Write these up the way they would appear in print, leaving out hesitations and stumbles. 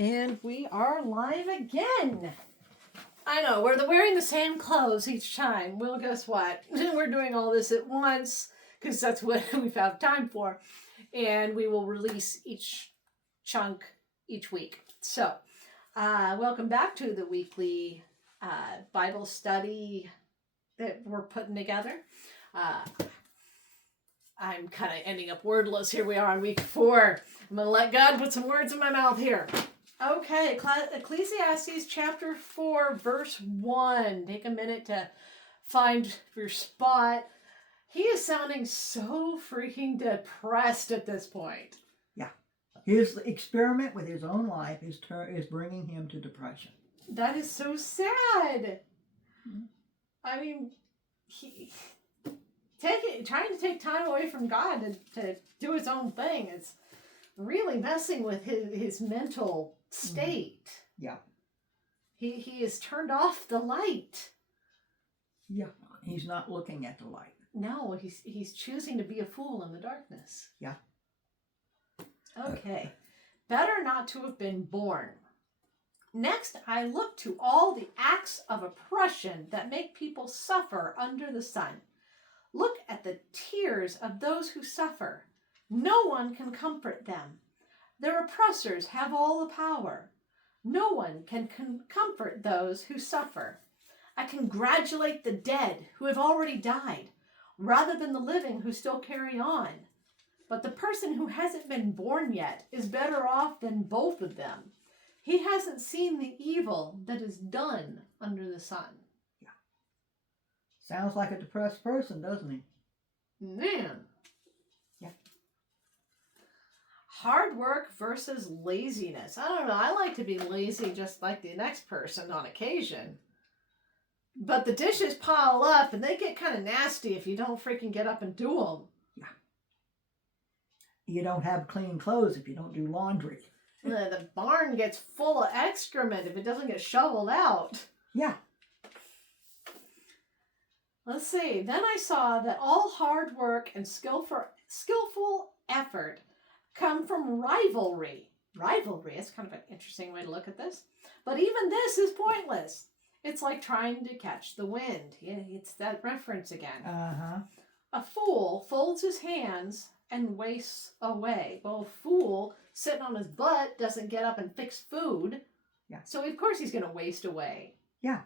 And we are live again. I know, we're wearing the same clothes each time. Well, guess what? We're doing all this at once because that's what we have time for. And we will release each chunk each week. So, welcome back to the weekly Bible study that we're putting together. I'm kind of ending up wordless. Here we are on week 4. I'm going to let God put some words in my mouth here. Okay, Ecclesiastes chapter 4, verse 1. Take a minute to find your spot. He is sounding so freaking depressed at this point. Yeah. His experiment with his own life is bringing him to depression. That is so sad. Mm-hmm. I mean, trying to take time away from God to do his own thing. It's really messing with his mental state. Yeah. He has turned off the light. Yeah. He's not looking at the light. No, he's choosing to be a fool in the darkness. Yeah. Okay. Better not to have been born. Next, I look to all the acts of oppression that make people suffer under the sun. Look at the tears of those who suffer. No one can comfort them. Their oppressors have all the power. No one can comfort those who suffer. I congratulate the dead who have already died, rather than the living who still carry on. But the person who hasn't been born yet is better off than both of them. He hasn't seen the evil that is done under the sun. Yeah. Sounds like a depressed person, doesn't he? Man. Yeah. Hard work versus laziness. I don't know. I like to be lazy just like the next person on occasion. But the dishes pile up and they get kind of nasty if you don't freaking get up and do them. Yeah. You don't have clean clothes if you don't do laundry. The barn gets full of excrement if it doesn't get shoveled out. Yeah. Let's see. Then I saw that all hard work and skillful effort come from rivalry. Rivalry is kind of an interesting way to look at this. But even this is pointless. It's like trying to catch the wind. It's that reference again. Uh-huh. A fool folds his hands and wastes away. Well, a fool sitting on his butt doesn't get up and fix food. Yeah. So of course he's going to waste away. Yeah.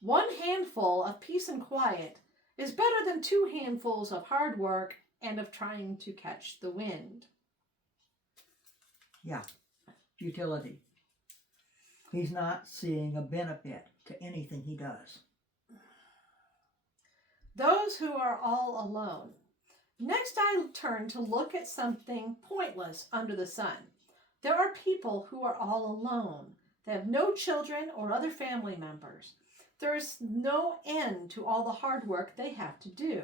One handful of peace and quiet is better than 2 handfuls of hard work and of trying to catch the wind. Yeah. Futility. He's not seeing a benefit to anything he does. Those who are all alone. Next, I turn to look at something pointless under the sun. There are people who are all alone. They have no children or other family members. There is no end to all the hard work they have to do.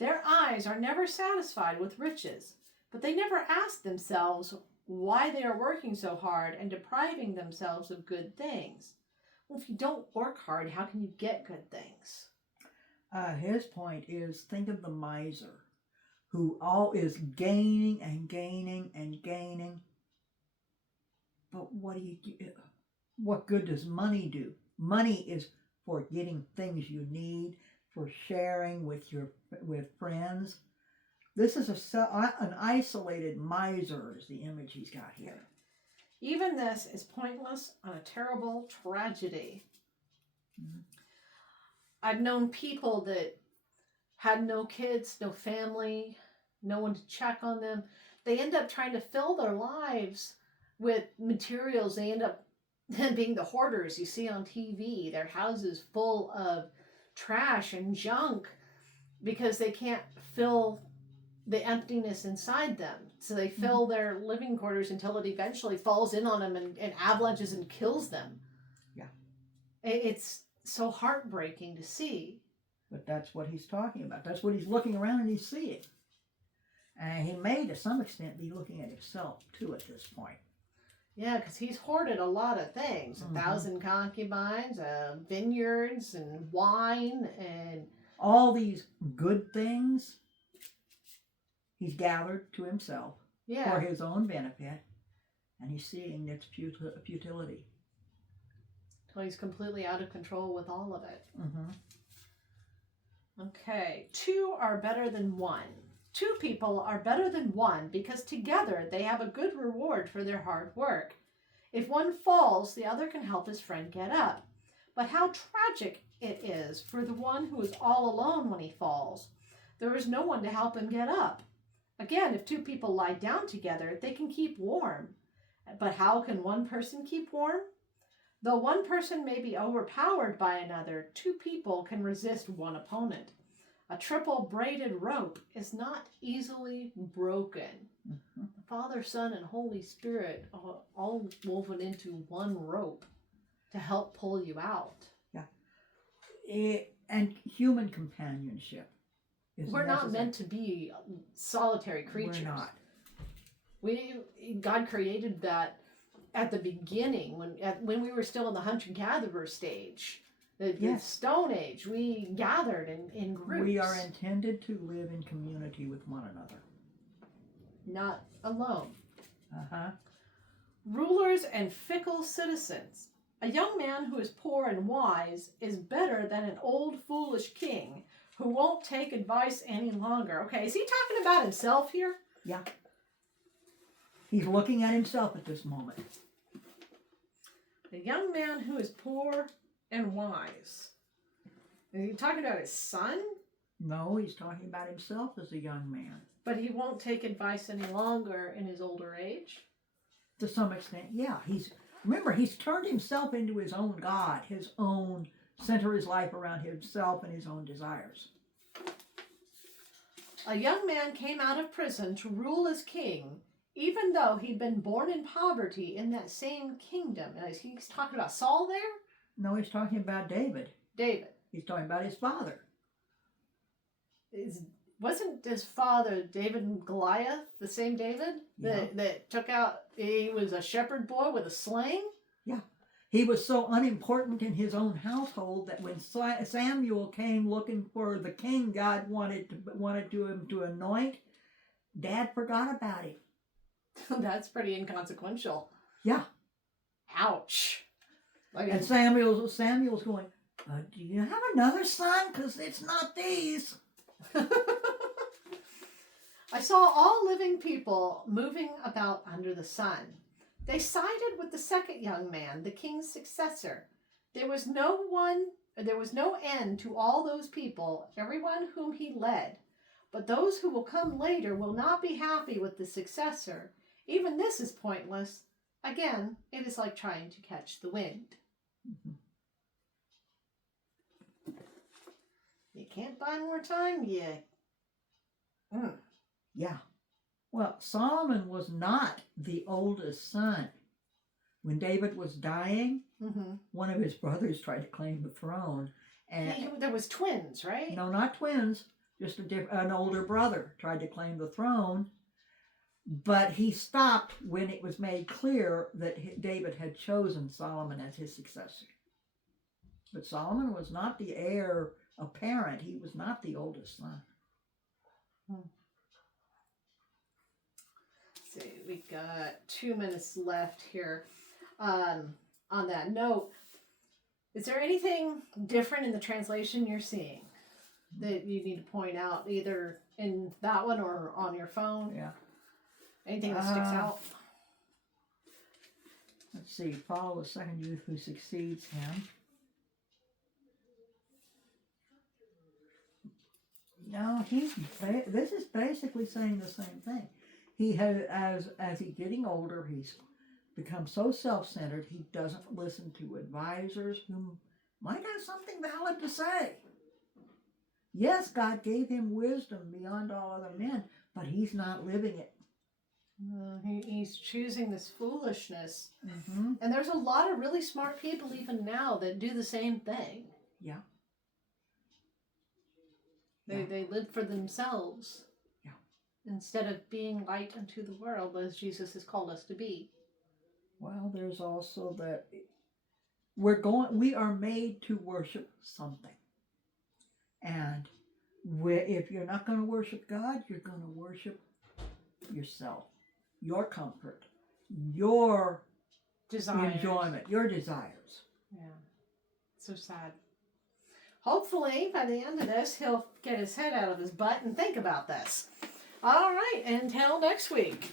Their eyes are never satisfied with riches, but they never ask themselves why they are working so hard and depriving themselves of good things. Well, if you don't work hard, how can you get good things? His point is, think of the miser who all is gaining and gaining and gaining. But what good does money do? Money is for getting things you need, for sharing with friends. This is an isolated miser is the image he's got here. Even this is pointless on a terrible tragedy. Mm-hmm. I've known people that had no kids, no family, no one to check on them. They end up trying to fill their lives with materials. They end up being the hoarders you see on TV. Their houses full of trash and junk because they can't fill the emptiness inside them. So they fill their living quarters until it eventually falls in on them and avalanches and kills them. Yeah. It's so heartbreaking to see. But that's what he's talking about. That's what he's looking around and he's seeing. And he may, to some extent, be looking at himself, too, at this point. Yeah, because he's hoarded a lot of things. 1,000 concubines, vineyards, and wine, and... all these good things he's gathered to himself for his own benefit. and he's seeing its futility. So he's completely out of control with all of it. Mm-hmm. Okay, two are better than one. Two people are better than one because together they have a good reward for their hard work. If one falls, the other can help his friend get up. But how tragic it is for the one who is all alone when he falls. There is no one to help him get up. Again, if two people lie down together, they can keep warm. But how can one person keep warm? Though one person may be overpowered by another, two people can resist one opponent. A triple braided rope is not easily broken. Mm-hmm. Father, Son, and Holy Spirit are all woven into one rope to help pull you out. Yeah. And human companionship is We're not necessary. meant to be solitary creatures. We're not. God created that at the beginning when we were still in the hunter-gatherer stage. The Yes. Stone Age, we gathered in groups. We are intended to live in community with one another. Not alone. Uh-huh. Rulers and fickle citizens. A young man who is poor and wise is better than an old foolish king who won't take advice any longer. Okay, is he talking about himself here? Yeah. He's looking at himself at this moment. A young man who is poor and wise. Is he talking about his son? No, he's talking about himself as a young man. But he won't take advice any longer in his older age? To some extent, yeah. He's turned himself into his own God, his own, center his life around himself and his own desires. A young man came out of prison to rule as king, even though he'd been born in poverty in that same kingdom. He's talking about Saul there? No, he's talking about David. David. He's talking about his father. Wasn't his father David and Goliath the same David that took out? He was a shepherd boy with a sling. Yeah, he was so unimportant in his own household that when Samuel came looking for the king God wanted him to anoint, Dad forgot about him. That's pretty inconsequential. Yeah. Ouch. And Samuel's going, do you have another son? Because it's not these. I saw all living people moving about under the sun. They sided with the second young man, the king's successor. There was no end to all those people, everyone whom he led. But those who will come later will not be happy with the successor. Even this is pointless. Again, it is like trying to catch the wind. Mm-hmm. You can't buy more time, Yeah. Well, Solomon was not the oldest son. When David was dying, one of his brothers tried to claim the throne. And there was twins, right? No, not twins. Just an older brother tried to claim the throne. But he stopped when it was made clear that David had chosen Solomon as his successor. But Solomon was not the heir apparent. He was not the oldest son. Let's see, we got 2 minutes left here. On that note, is there anything different in the translation you're seeing that you need to point out, either in that one or on your phone? Yeah. Anything that sticks out? Let's see. Follow a second youth who succeeds him. No, this is basically saying the same thing. He has, as he's getting older, he's become so self-centered, he doesn't listen to advisors who might have something valid to say. Yes, God gave him wisdom beyond all other men, but he's not living it. He's choosing this foolishness. Mm-hmm. And there's a lot of really smart people even now that do the same thing. Yeah. They live for themselves. Yeah. Instead of being light unto the world as Jesus has called us to be. Well, there's also that we are made to worship something. And if you're not going to worship God, you're going to worship yourself, your comfort, your Desires. enjoyment, your desires. Yeah. So sad. Hopefully, by the end of this, he'll get his head out of his butt and think about this. All right. Until next week.